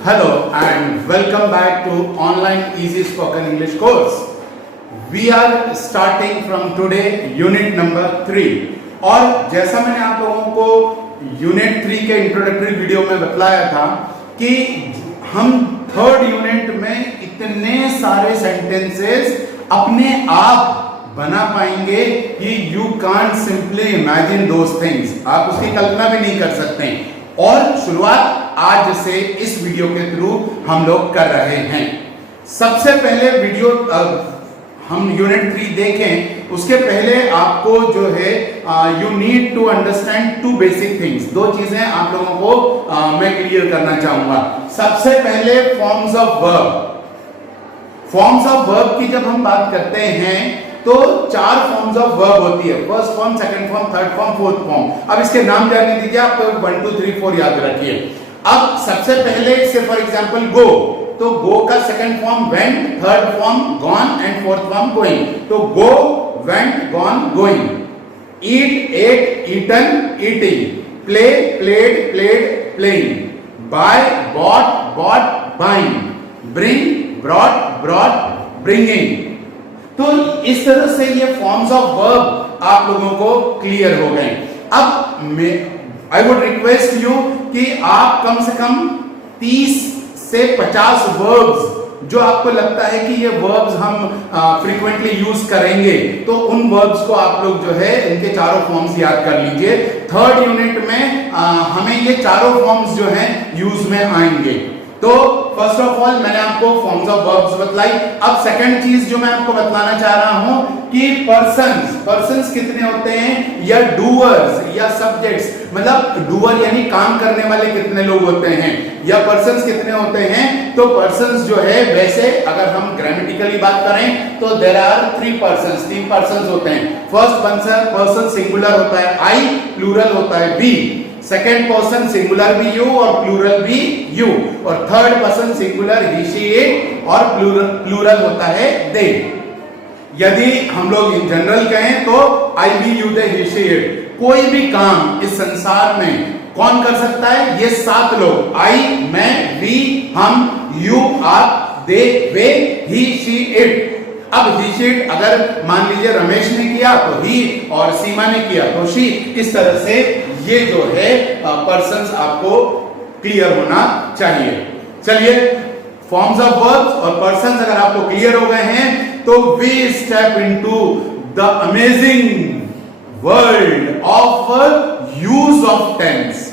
Hello and welcome back to online easy spoken English course. We are starting from today unit number 3 और जैसा मैंने आप लोगों को यूनिट 3 के इंट्रोडक्टरी वीडियो में बतलाया था कि हम थर्ड यूनिट में इतने सारे सेंटेंसेस अपने आप बना पाएंगे कि you can't simply imagine those things, आप उसकी कल्पना भी नहीं कर सकते। और शुरुआत आज से इस वीडियो के थ्रू हम लोग कर रहे हैं। सबसे पहले वीडियो हम यूनिट 3 देखें उसके पहले आपको जो है you need to understand two basic things. दो चीजें आप लोगों को मैं क्लियर करना चाहूंगा। सबसे पहले forms of verb. Forms of verb की जब हम बात करते हैं तो 4 फॉर्म्स ऑफ वर्ब होती है, first form, second form, third form, fourth form. अब इसके नाम जानने दीजिए, आप 1 2 3 4 याद रखिए। अब सबसे पहले से फॉर एग्जांपल गो, तो गो का second form went, third form gone and fourth form going. तो go, went, gone, going. Eat, ate, eaten, eating. Play, played, played, playing. Buy, bought, bought, buying. Bring, brought, brought, bringing. तो इस तरह से ये forms of verb आप लोगों को clear हो गए। अब मैं आई वुड रिक्वेस्ट यू कि आप कम से कम 30 से 50 वर्ब्स जो आपको लगता है कि ये वर्ब्स हम फ्रीक्वेंटली यूज करेंगे, तो उन वर्ब्स को आप लोग जो है इनके चारों फॉर्म्स याद कर लीजिए। थर्ड यूनिट में हमें ये चारों फॉर्म्स जो हैं यूज में आएंगे। तो फर्स्ट ऑफ ऑल मैंने आपको फॉर्म्स ऑफ वर्ब्स बतलाई। अब सेकंड चीज जो मैं आपको बतलाना चाह रहा हूं कि पर्सन्स कितने होते हैं, या डूअर्स या सब्जेक्ट्स, मतलब डूअर यानी काम करने वाले कितने लोग होते हैं, या पर्सन्स कितने होते हैं। तो पर्सन्स जो है, वैसे अगर हम ग्रामेटिकली बात करें तो देयर आर 3 पर्सन्स होते हैं। फर्स्ट पर्सन सिंगुलर होता है आई, प्लूरल होता है वी। सेकेंड पर्सन सिंगुलर भी यू और प्लूरल भी यू। और third person singular he she it और प्लूरल होता है दे। यदि हम लोग इन जनरल कहें तो I we you they he she it. कोई भी काम इस संसार में कौन कर सकता है? ये 7 लोग, आई, मैं, वी, हम, यू, आप, दे, वे, ही, शी, इट। अब ही शीट अगर मान लीजिए रमेश ने किया तो ही, और सीमा ने किया तो शी। इस तरह से ये जो है पर्सन्स आपको क्लियर होना चाहिए। चलिए, फॉर्म्स ऑफ वर्ब्स और पर्सन्स अगर आपको क्लियर हो गए हैं तो we step into the amazing world of use of tense.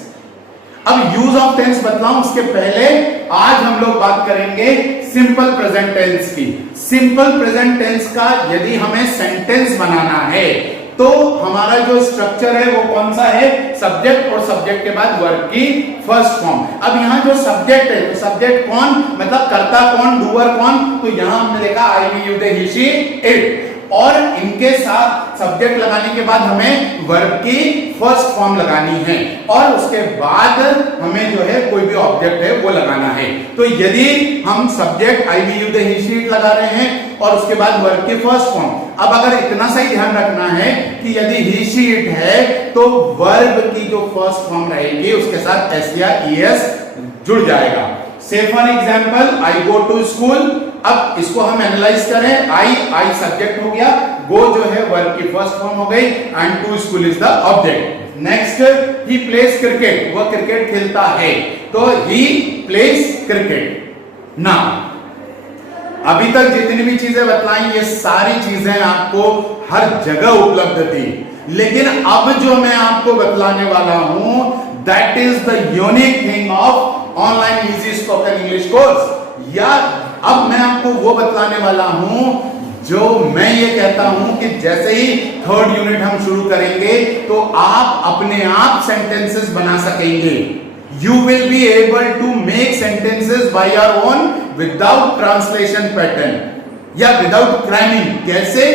अब यूज ऑफ टेंस बतलाऊं उसके पहले आज हम लोग बात करेंगे सिंपल प्रेजेंट टेंस की। सिंपल प्रेजेंट टेंस का यदि हमें सेंटेंस बनाना है तो हमारा जो स्ट्रक्चर है वो कौन सा है? सब्जेक्ट, और सब्जेक्ट के बाद वर्ब की फर्स्ट फॉर्म। अब यहाँ जो सब्जेक्ट है, तो सब्जेक्ट कौन, मतलब कर्ता कौन, डूअर कौन? तो यहाँ हमने देखा I we you they he she it, और इनके साथ सब्जेक्ट लगाने के बाद हमें वर्ब की फर्स्ट फॉर्म लगानी है, और उसके बाद हमें जो है कोई भी ऑब्जेक्ट है वो लगाना है। तो यदि हम subject I we you they he she it लगा रहे हैं और उसके बाद वर्ब की फर्स्ट फॉर्म, अब अगर इतना सा ही ध्यान रखना है कि यदि ही शी इट है तो वर्ब की जो फर्स्ट फॉर्म रहेगी उसके साथ एस या ईएस जुड़ जाएगा। से for example I go to school. अब इसको हम एनालाइज करें, आई सब्जेक्ट हो गया, गो जो है वर्ब की फर्स्ट फॉर्म हो गई, and to school is the object. Next, he plays cricket, वह क्रिकेट खेलता है, तो ही प्लेज क्रिकेट। नाउ अभी तक जितनी भी चीजें बतलाई ये सारी चीजें आपको हर जगह उपलब्ध थी, लेकिन अब जो मैं आपको बतलाने वाला हूं that is the unique thing of online easy spoken English course. या अब मैं आपको वो बतलाने वाला हूं जो मैं ये कहता हूं कि जैसे ही थर्ड यूनिट हम शुरू करेंगे तो आप अपने आप सेंटेंसेस बना सकेंगे। You will be able to make sentences by your own without translation pattern या without cramming। कैसे?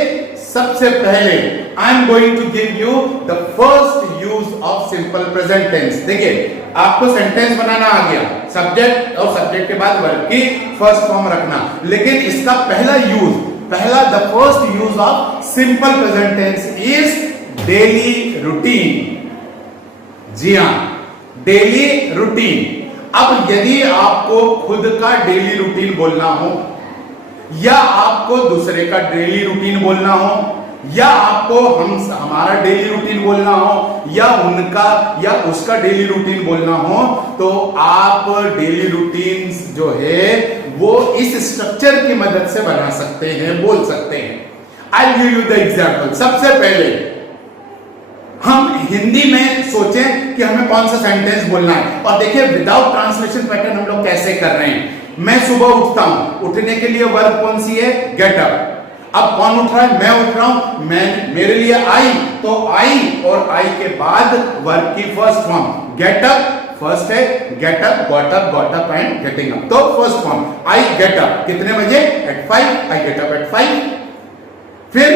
सबसे पहले I am going to give you the first use of simple present tense। देखिए, आपको सेंटेंस बनाना आ गया, सब्जेक्ट और सब्जेक्ट के बाद वर्ब की फर्स्ट फॉर्म रखना, लेकिन इसका the first use of simple present tense is daily routine. जी हाँ, डेली रूटीन। अब यदि आपको खुद का डेली रूटीन बोलना हो, या आपको दूसरे का डेली रूटीन बोलना हो, या आपको हमारा डेली रूटीन बोलना हो, या उनका या उसका डेली रूटीन बोलना हो, तो आप डेली रूटीन जो है वो इस स्ट्रक्चर की मदद से बना सकते हैं, बोल सकते हैं। I give you the example. सबसे पहले हम हिंदी में सोचें कि हमें कौन सा सेंटेंस बोलना है, और देखिए विदाउट ट्रांसलेशन पैटर्न हम लोग कैसे कर रहे हैं। मैं सुबह उठता हूं, उठने के लिए वर्ब कौन सी है? Get up. अब कौन उठ रहा है? मैं उठ रहा हूं, मैं, मेरे लिए आई, तो आई और आई के बाद वर्ब की first form get up first है, get up, got up and getting up. तो first form I get up कितने बजे? At 5, I get up at 5। फिर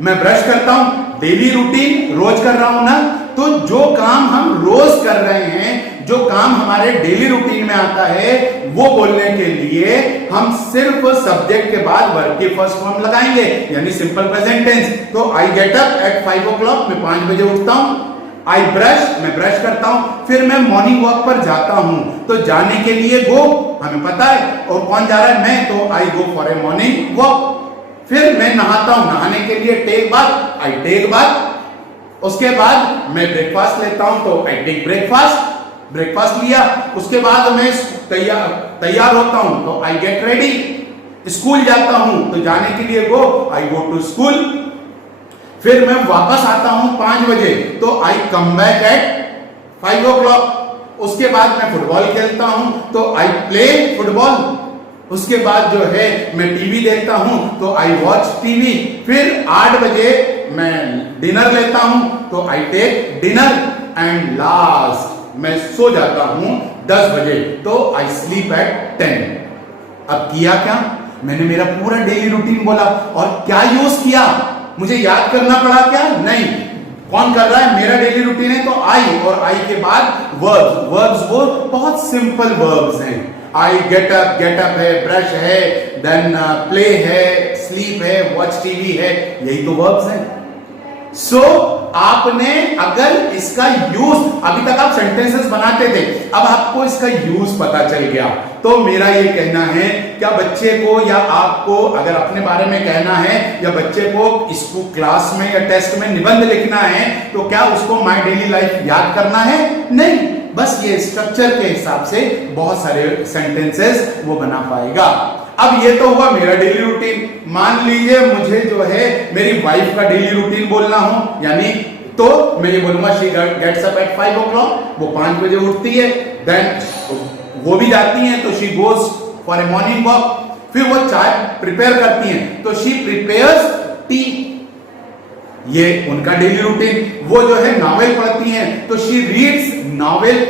मैं ब्रश करता हूं, डेली रूटीन रोज कर रहा हूं ना, तो जो काम हम रोज कर रहे हैं, जो काम हमारे डेली रूटीन में आता है, वो बोलने के लिए हम सिर्फ सब्जेक्ट के बाद वर्ब की फर्स्ट फॉर्म लगाएंगे, यानी सिंपल प्रेजेंट टेंस। तो आई गेट अप एट 5 o'clock, मैं 5 बजे उठता हूं। आई ब्रश, मैं ब्रश करता हूं। फिर मैं मॉर्निंग वॉक पर जाता हूं, तो जाने के लिए गो हमें पता है, और कौन जा रहा है? मैं, तो I go for a morning walk. फिर मैं नहाता हूं, नहाने के लिए take bath, I take bath. उसके बाद मैं ब्रेकफास्ट लेता हूं, तो आई टेक ब्रेकफास्ट, ब्रेकफास्ट लिया। उसके बाद मैं तैयार होता हूं, तो आई गेट रेडी। स्कूल जाता हूं, तो जाने के लिए गो, आई गो टू स्कूल। फिर मैं वापस आता हूं 5 बजे, तो आई कम बैक एट 5 o'clock। उसके बाद मैं फुटबॉल खेलता हूं, तो आई प्ले फुटबॉल। उसके बाद जो है मैं टीवी देखता हूं, तो आई वॉच टीवी। फिर 8 बजे मैं डिनर लेता हूं, तो I take dinner. And last मैं सो जाता हूं 10 बजे, तो आई स्लीप एट 10। अब किया क्या? मैंने मेरा पूरा डेली रूटीन बोला, और क्या यूज किया? मुझे याद करना पड़ा क्या? नहीं। कौन कर रहा है? मेरा डेली रूटीन है, तो आई, और आई के बाद वर्ब्स। वर्ब्स वो बहुत सिंपल वर्ब्स हैं। आई गेट अप है, ब्रश है, देन प्ले है, स्लीप है, वॉच टीवी है, यही तो वर्ब्स हैं। सो आपने अगर इसका यूज, अभी तक आप सेंटेंसेस बनाते थे, अब आपको इसका यूज पता चल गया, तो मेरा ये कहना है, क्या बच्चे को या आपको अगर अपने बारे में कहना है, या बच्चे को इसको क्लास में या टेस्ट में निबंध लिखना है, तो क्या उसको माय डेली लाइफ याद करना है? नहीं, बस ये स्ट्रक्चर के हिसाब से बहुत सारे सेंटेंसेस वो बना पाएगा। अब ये तो हुआ मेरा डेली रूटीन। मान लीजिए मुझे जो है मेरी वाइफ का डेली रूटीन बोलना हो, यानी तो मैं ये बोलूंगा she gets up at 5 o'clock, वो 5 बजे उठती है। देन वो भी जाती हैं, तो she goes for a morning walk. फिर वो चाय प्रिपेयर करती हैं, तो शी प्रिपेयर्स टी। ये उनका डेली रूटीन। वो जो है नॉवेल पढ़ती हैं, तो she reads novel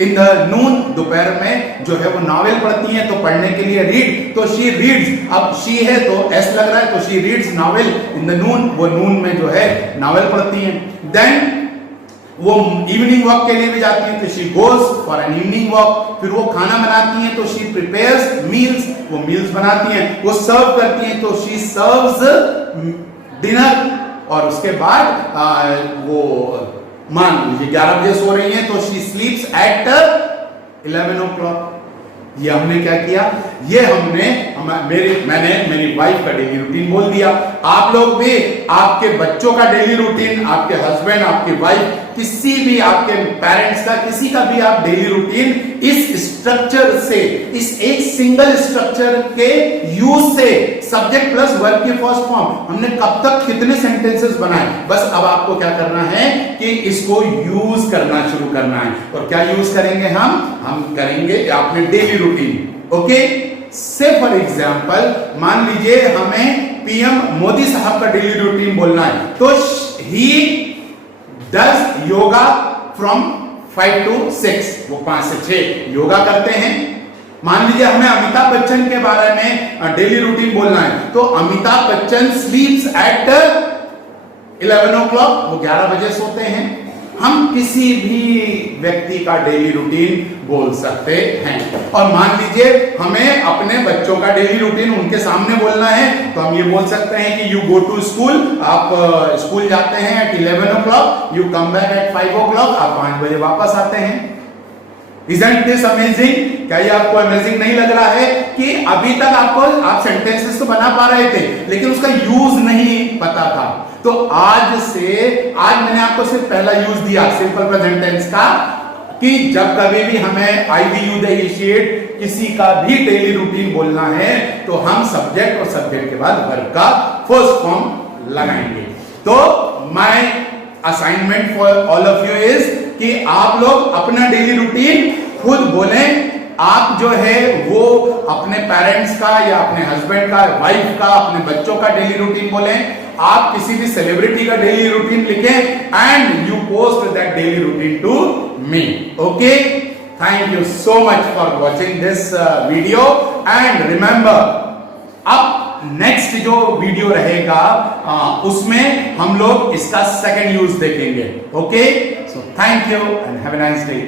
in the noon. दोपहर में जो है वो नॉवेल पढ़ती हैं, तो पढ़ने के लिए रीड, तो शी रीड्स। अब शी है तो एस लग रहा है, तो she reads novel in the noon. वो नून में जो है नॉवेल पढ़ती हैं। देन वो इवनिंग वॉक के लिए भी जाती हैं, तो she goes for an evening walk. फिर वो खाना बनाती हैं, तो शी प्रिपेयर्स मील्स, वो मील्स बनाती हैं। वो सर्व करती हैं, तो शी सर्व्स डिनर। और उसके बाद वो मान लीजिए 11 बजे सो रही हैं, तो शी स्लीप्स एट 11 o'clock। ये हमने क्या किया? ये हमने मैंने मेरी वाइफ का डेली रूटीन बोल दिया। आप लोग भी आपके बच्चों का डेली रूटीन, आपके हस्बैंड, आपकी वाइफ, किसी भी आपके पेरेंट्स का, किसी का भी आप डेली रूटीन इस स्ट्रक्चर से, इस एक सिंगल स्ट्रक्चर के यूज से, सब्जेक्ट प्लस वर्ब की फर्स्ट फॉर्म, हमने कब तक कितने सेंटेंसेस बनाए। बस अब आपको क्या करना है कि इसको यूज करना शुरू करना है। और क्या यूज करेंगे हम करेंगे अपने डेली रूटीन। ओके, से फॉर एग्जाम्पल मान लीजिए हमें पीएम मोदी साहब का डेली रूटीन बोलना है, तो he does yoga from 5 to 6, वो 5 से 6 योगा करते हैं। मान लीजिए हमें अमिताभ बच्चन के बारे में डेली रूटीन बोलना है, तो अमिताभ बच्चन स्लीप्स एट 11 o'clock, वो 11 बजे सोते हैं। हम किसी भी व्यक्ति का डेली रूटीन बोल सकते हैं। और मान लीजिए हमें अपने बच्चों का डेली रूटीन उनके सामने बोलना है, तो हम ये बोल सकते हैं कि यू गो टू स्कूल, आप स्कूल जाते हैं at 11 o'clock, you come back at 5 o'clock, आप 5 बजे वापस आते हैं। Isn't this amazing? क्या ये आपको अमेजिंग नहीं लग रहा है कि अभी तक आप सेंटेंसेस तो बना पा रहे थे लेकिन उसका यूज नहीं पता था। तो आज मैंने आपको सिर्फ पहला यूज दिया सिंपल प्रेजेंट टेंस का, कि जब कभी भी हमें आई वी यू द इनिशिएट किसी का भी डेली रूटीन बोलना है तो हम सब्जेक्ट और सब्जेक्ट के बाद वर्ब का फर्स्ट फॉर्म लगाएंगे। तो my assignment for all of you is कि आप लोग अपना डेली रूटीन खुद बोलें। आप जो है वो अपने पेरेंट्स का या अपने हस्बैंड का, वाइफ का, अपने बच्चों का डेली रूटीन बोलें। आप किसी भी सेलिब्रिटी का डेली रूटीन लिखें and you post that daily routine to me. Okay, thank you so much for watching this video and remember अब नेक्स्ट जो वीडियो रहेगा उसमें हम लोग इसका सेकंड यूज देखेंगे। Okay, so thank you and have a nice day.